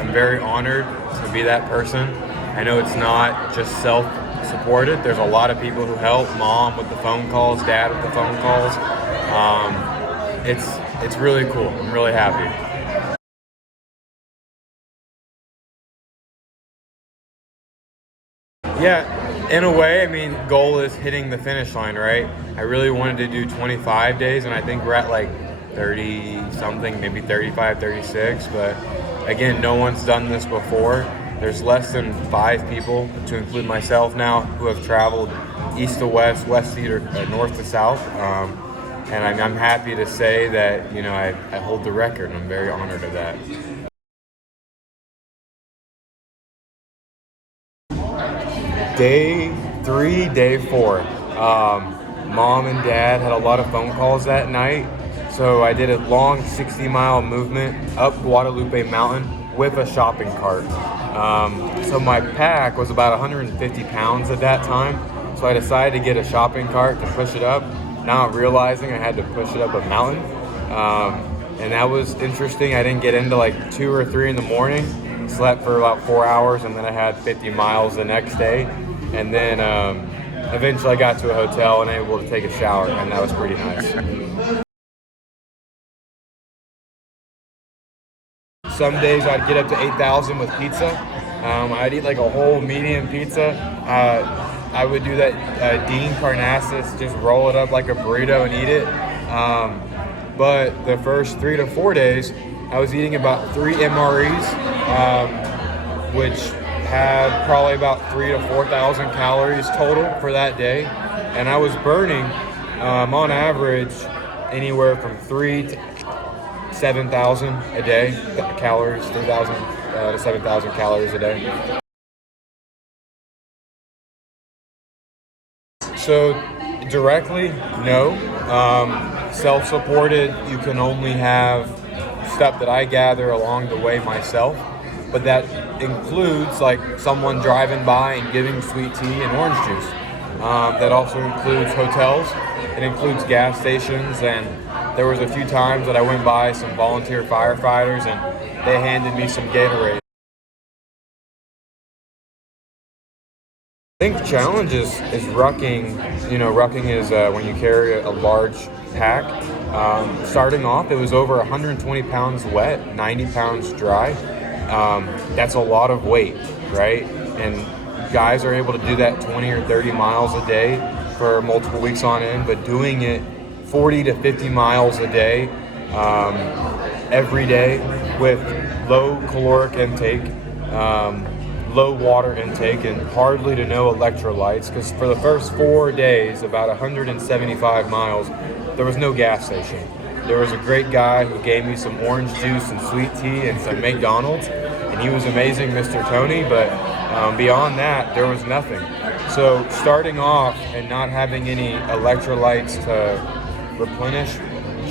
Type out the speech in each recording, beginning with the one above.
I'm very honored to be that person. I know it's not just self-supported. There's a lot of people who help. Mom with the phone calls, dad with the phone calls. It's really cool. I'm really happy. Yeah, in a way, I mean, goal is hitting the finish line, right? I really wanted to do 25 days, and I think we're at like 30 something, maybe 35, 36. But again, no one's done this before. There's less than 5 people, to include myself now, who have traveled east to west, west to north to south. And I'm happy to say that, I hold the record. I'm very honored of that. Day 3, day 4. Mom and dad had a lot of phone calls that night. So I did a long 60-mile movement up Guadalupe Mountain with a shopping cart. So my pack was about 150 pounds at that time. So I decided to get a shopping cart to push it up, not realizing I had to push it up a mountain. And that was interesting. I didn't get into like 2 or 3 in the morning. Slept for about 4 hours, and then I had 50 miles the next day. And then eventually I got to a hotel and able to take a shower, and that was pretty nice. Some days I'd get up to 8,000 with pizza. I'd eat like a whole medium pizza. I would do that Dean Parnassus, just roll it up like a burrito and eat it. But the first 3 to 4 days, I was eating about 3 MREs, which had probably about 3,000 to 4,000 calories total for that day. And I was burning, on average, anywhere from 3,000 to 7,000 a day calories, 3,000 to 7,000 calories a day. So directly, no. Self-supported, you can only have stuff that I gather along the way myself, but that includes like someone driving by and giving sweet tea and orange juice. That also includes hotels. It includes gas stations, and there was a few times that I went by some volunteer firefighters and they handed me some Gatorade. I think challenge is rucking. Rucking is when you carry a large pack. Starting off, it was over 120 pounds wet, 90 pounds dry. That's a lot of weight, right? And guys are able to do that 20 or 30 miles a day for multiple weeks on end, but doing it 40 to 50 miles a day, every day with low caloric intake, low water intake, and hardly to no electrolytes, because for the first 4 days, about 175 miles, there was no gas station. There was a great guy who gave me some orange juice and sweet tea and some McDonald's, and he was amazing, Mr. Tony, but beyond that, there was nothing. So starting off and not having any electrolytes to replenish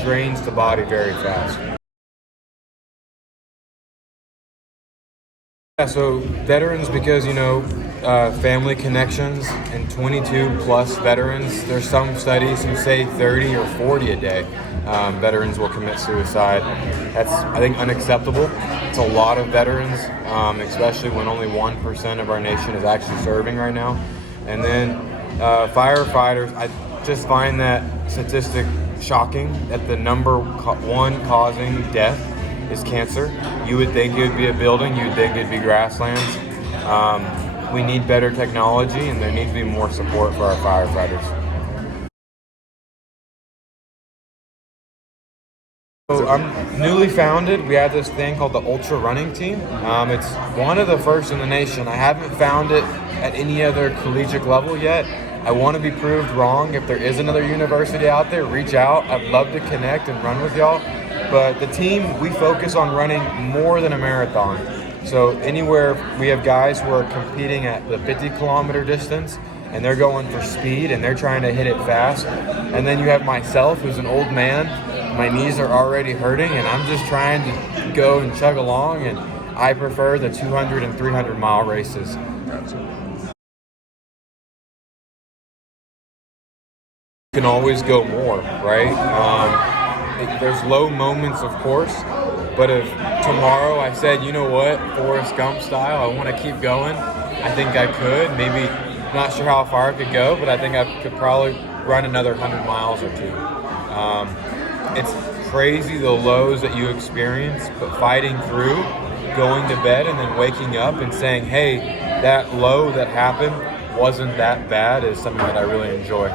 drains the body very fast. Yeah, so veterans, because family connections and 22 plus veterans. There's some studies who say 30 or 40 a day veterans will commit suicide. That's, I think, unacceptable. It's a lot of veterans, especially when only 1% of our nation is actually serving right now. And then firefighters, I just find that statistic shocking that the number one causing death is cancer. You would think it would be a building, you would think it'd be grasslands. We need better technology, and there needs to be more support for our firefighters. So I'm newly founded. We have this thing called the Ultra Running Team. It's one of the first in the nation. I haven't found it at any other collegiate level yet. I want to be proved wrong. If there is another university out there, reach out. I'd love to connect and run with y'all. But the team, we focus on running more than a marathon. So anywhere, we have guys who are competing at the 50-kilometer distance, and they're going for speed, and they're trying to hit it fast. And then you have myself, who's an old man. My knees are already hurting, and I'm just trying to go and chug along, and I prefer the 200 and 300-mile races. You can always go more, right? There's low moments, of course, But if tomorrow I said, you know what, Forrest Gump style, I want to keep going, I think I could. Maybe, not sure how far I could go, but I think I could probably run another 100 miles or two. It's crazy the lows that you experience, but fighting through, going to bed and then waking up and saying, hey, that low that happened wasn't that bad is something that I really enjoy.